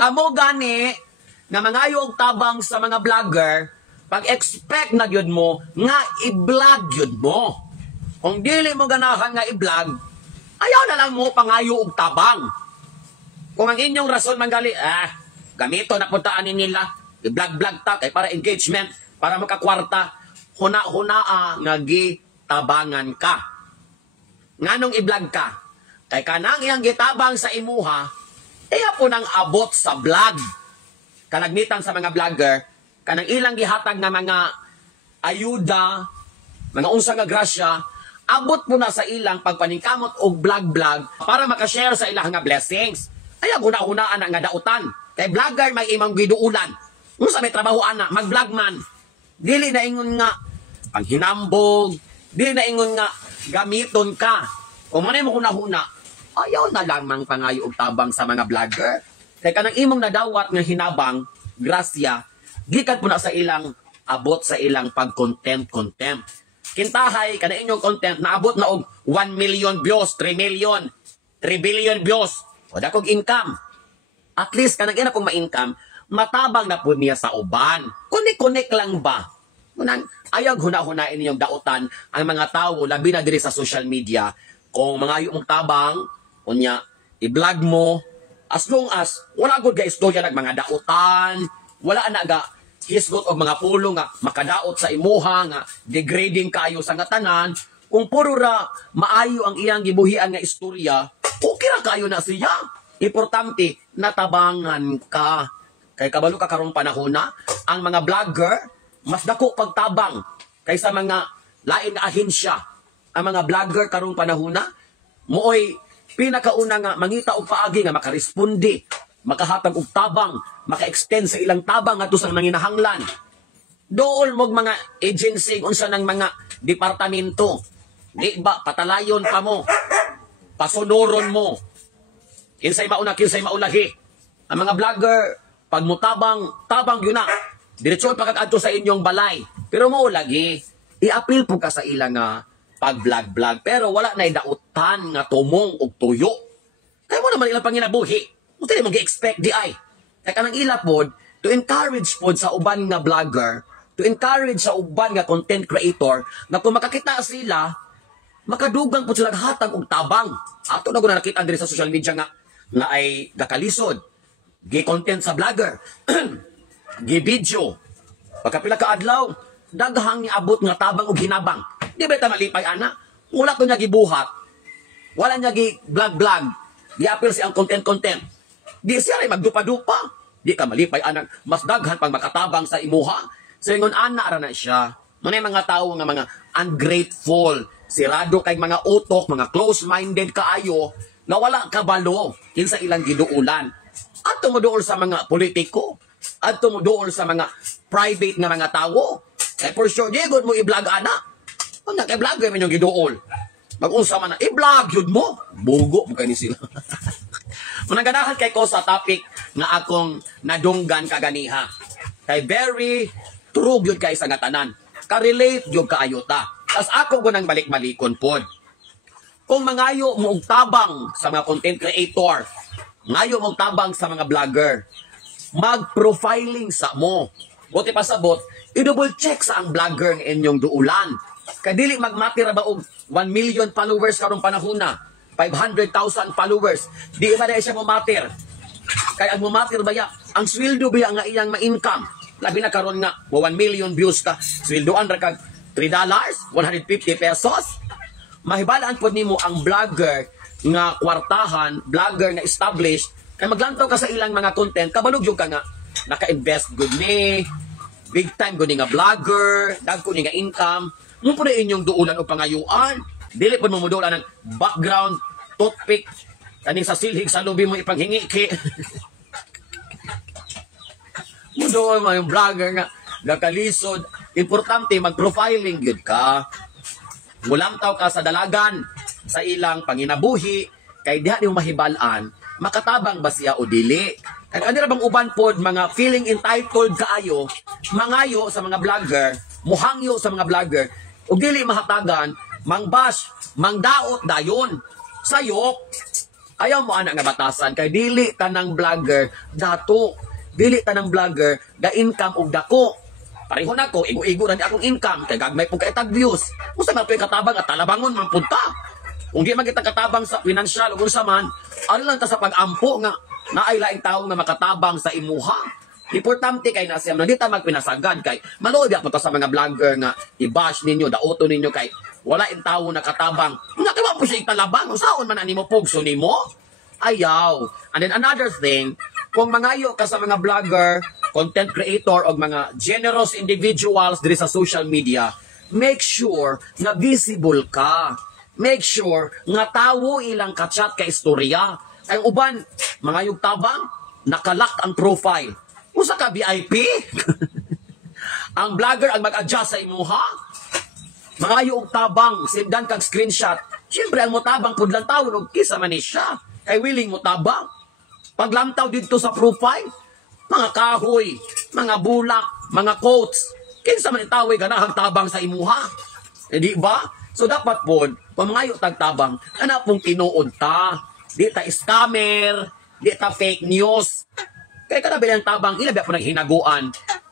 Kamo gani nga mangayo og tabang sa mga vlogger, pag-expect na gyud mo nga i-vlog gyud mo. Kung dili mo ganahan nga i-vlog, ayaw na lang mo pangayo og tabang. Kung ang inyong rason manggali, gamito na puntaan nila, i-vlog-vlog ta kay para engagement, para makakwarta, huna-hunaa nga gitabangan ka. Nganong i-vlog ka? Kay kanang iyang gitabang sa imuha, iya po nang abot sa vlog. Kalagmitan sa mga vlogger, kanang ilang gihatag nga mga ayuda, mga unsa nga grasya, abot po na sa ilang pagpaningkamot og vlog-vlog para makashare sa ilang nga blessings. Ay, guna-hunaan nga dautan. Kay vlogger may imang giduulan. Kung sa may trabaho ana, mag-vlog man. Dili na ingon nga panghinambog, dili na ingon nga gamiton ka. Kung manay mo kunahuna, ayaw na lamang pangayo og tabang sa mga vlogger. Kaya kanang imong nadawat nga hinabang, grasya, gikan po na sa ilang abot sa ilang pag-content. Kintahay, kana inyong content, naabot na og 1 million views, 3 million, 3 billion views. Wala kong income. At least, kanang ina pong ma-income, matabang na po niya sa uban. Kunik-kunik lang ba? Ayaw huna-hunain ninyong dautan ang mga tao, labi na diri sa social media. Kung mga yung tabang, unya, i-vlog mo, as long as, wala good guys, istorya nag mga dautan, wala na ga, hisgot o mga pulong nga, makadaot sa imuha, nga, degrading kayo sa ngatanan, kung puro ra, maayo ang iyang gibuhian nga istorya, okay ra kayo na siya. Importante, natabangan ka. Kay kabalo ka karong panahon na, ang mga vlogger, mas dako pagtabang kaysa mga lain na ahensya. Ang mga vlogger karong panahon na, mooy pinakauna nga mangita og paagi nga makaresponde, makahatag og tabang, maka-extend sa ilang tabang ngadto sa nanginahanglan. Dool mo mga agency unsa nang mga departamento. Di ba patalayon pa mo? Pasunuron mo. Kinsay mauna, kinsay maulahi. Ang mga vlogger, pag mo tabang yun na. Diretsyon pagkakadto sa inyong balay. Pero mo lagi, i-appeal po ka sa ilang pag-vlog-vlog. Pero wala na idautan nga tumong og tuyo. Kaya mo naman ilang panginabuhi. Muti na mong gi-expect di ay. Kaya kanang ila pod, to encourage pod sa uban nga vlogger, to encourage sa uban nga content creator, na kung makakita sila, makadugang po sila hatag og tabang. Ato na ko na nakita diri sa social media nga ay gakalisod. Gi-content sa vlogger. Gi-video. Pagkapila ka adlaw, daghang niabot nga tabang og hinabang. Di ba ita malipay ana? Wala to niya gibuhat. Wala niya gi-vlog-vlog. Gi-appeal siyang content. Di siya rin magdupa-dupa. Di ka malipay ana. Mas daghan pang makatabang sa imuha. So ingon ana ra na siya. Manay mga tao nga mga ungrateful, sirado kay mga utok, mga close-minded kaayo, na wala kabalo kinsa ilang giduulan. At tumuduol sa mga politiko, at tumuduol sa mga private nga mga tao. Eh for sure, di good mo i-vlog ana. Kung naka-vlog man yung giduol. Mag-unsa man na, i-vlog yun mo. Bugo mo kayo sila. Managanahan kay ko sa topic nga akong nadunggan kaganiha. Kay very true yun kay sa ngatanan. Ka-relate yun kaayota. Tas ako gunang balik-balikon pod. Kung mangayo mo og tabang sa mga content creator, ngayo mo og tabang sa mga vlogger, mag-profiling sa mo. Buti pa sabot, i-double check sa ang vlogger ng inyong duulan. Kadili magmatira ba og 1 million followers karong panahon na, 500,000 followers, di ba na siya mumatir? Kaya ang mumatir ba ya, ang sweldo ba nga iyang ma-income? Labi na karon nga, 1 million views ka, sweldoan ra kag $3, 150 pesos. Mahibalaan po nimo ang vlogger nga kwartahan, vlogger nga established, kaya maglantaw ka sa ilang mga content, kabalog ka nga, naka-invest good ni, big time good ni nga vlogger, dagko ni nga income, mo po na inyong duulan o pangayuan, dili po mo duulan ng background, toothpick, kaning sa silhig sa lubi mo ipanghingi ki. Mo doon mga vlogger nga, gakalisod, importante mag-profiling yun ka. Mulamtaw ka sa dalagan, sa ilang panginabuhi, kay diha niyo mahibalaan, makatabang ba siya o dili? Kaya ano bang uban pod, mga feeling entitled kaayo, mangayo sa mga vlogger, muhangyo sa mga vlogger, o dili mahatagan, mangbash, mangdaot dayon, sayok. Ayaw mo anak nga batasan kay dili tanang vlogger dato. Dili tanang vlogger ga income og dako. Pareho na ko, igo-igo na di akong income kay gagmay pug kaitag views. Unsa man katabang at talabangon man punta. Kung di man kita katabang sa financial ug unsa man, ano lang ta sa pag-ampo nga naay laing tawo nga makatabang sa imuha. Importante kay nasa di ta magpinasagad kay maloy pa sa mga vlogger nga i-bash ninyo, daoto ninyo kay wala in tawo nakatabang. Nga kay po siya italabang, usaon man ani mo pugso nimo? Ayaw. And then another thing, kung mangayo ka sa mga vlogger, content creator o mga generous individuals diri sa social media, make sure na visible ka. Make sure nga tawo ilang ka-chat ka istorya. Ang uban, mangayog tabang, nakalak ang profile. Usa ka VIP? Ang vlogger ang mag-adjust sa imuha? Mangayo og tabang, sindan kag screenshot. Siyempre ang motabang pudlang tawon og kisa man ni siya. Kay willing motabang. Paglantaw dito sa profile, mga kahoy, mga bulak, mga quotes. Kinsa man itaway ganahang tabang sa imuha? Di ba? So dapat po, kung mangayo tagtabang, ana pong tinuod ta. Di ta scammer, di ta fake news. Kaya kada bilang tabang, ilabi po naghinaguan,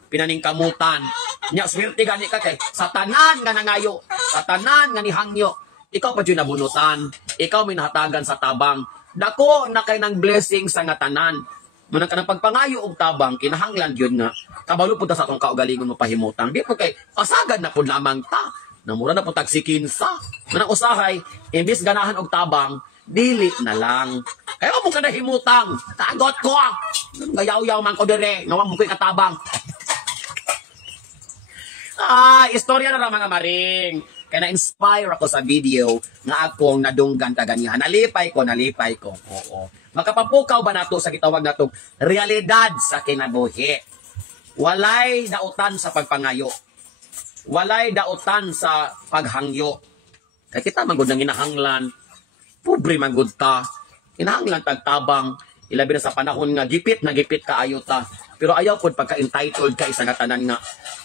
pinaningkamutan. Nya, swerte gani ka kay, sa tanan nga nangayo, sa tanan nga nihangyo, ikaw pa dyan nabunutan, ikaw may nahatagan sa tabang, dako na kay ng blessing sa nga tanan. Muna ka ng pagpangayo og tabang, kinahanglan yun nga, kabalo po ta sa itong kaugalingon mo pahimutan. Di po kay, pasagad na po lamang ta, namura na po tagsikinsa. Manang usahay, imbis ganahan og tabang, dili na lang. Kaya mo ka na himutang. Tagot ko. Gayaw-yaw man ko dire. Nawang mo ko'y katabang. Istorya na lang mga maring. Kaya na-inspire ako sa video nga akong nadunggan kaganihan. Nalipay ko. Oo. Makapapukaw ba nato sa gitawag nato realidad sa kinabuhi. Walay dautan sa pagpangayo. Walay dautan sa paghangyo. Kaya kita magod nang inahanglan. Pobre man gud ta. Kinahanglan tagtabang, ilabi na sa panahon nga gipit kaayo ta. Pero ayaw pod pagka-entitled ka isa nga tanan nga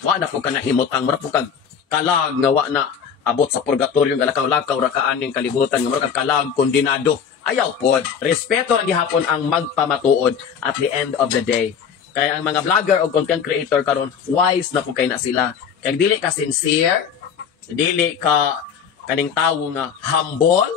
wa na po ka nahimutang, mura po kag kalag nga wa na abot sa purgatorio nga lakaw-lakaw ra kaaning kalibutan nga mura kag kalag kondenado. Ayaw pod. Respeto ra gihapon ang magpamatuod at the end of the day. Kaya ang mga vlogger o content creator karon wise na po kay na sila. Kaya dili ka sincere, dili ka kaning tawo nga humble.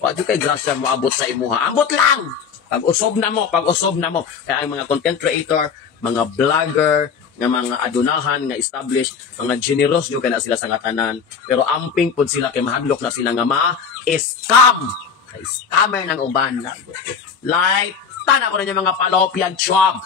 Wag kay grasya mo abot sa imuha. Ambot lang. Pag-usob na mo. Kaya ang mga content creator, mga vlogger, nga mga adunahan, nga established, mga generous nyo na sila sa ngatanan. Pero amping po sila kay mahadlok na sila nga ma-scam. Scammer ng uban. Like, tana ko na yung mga palopyag chop.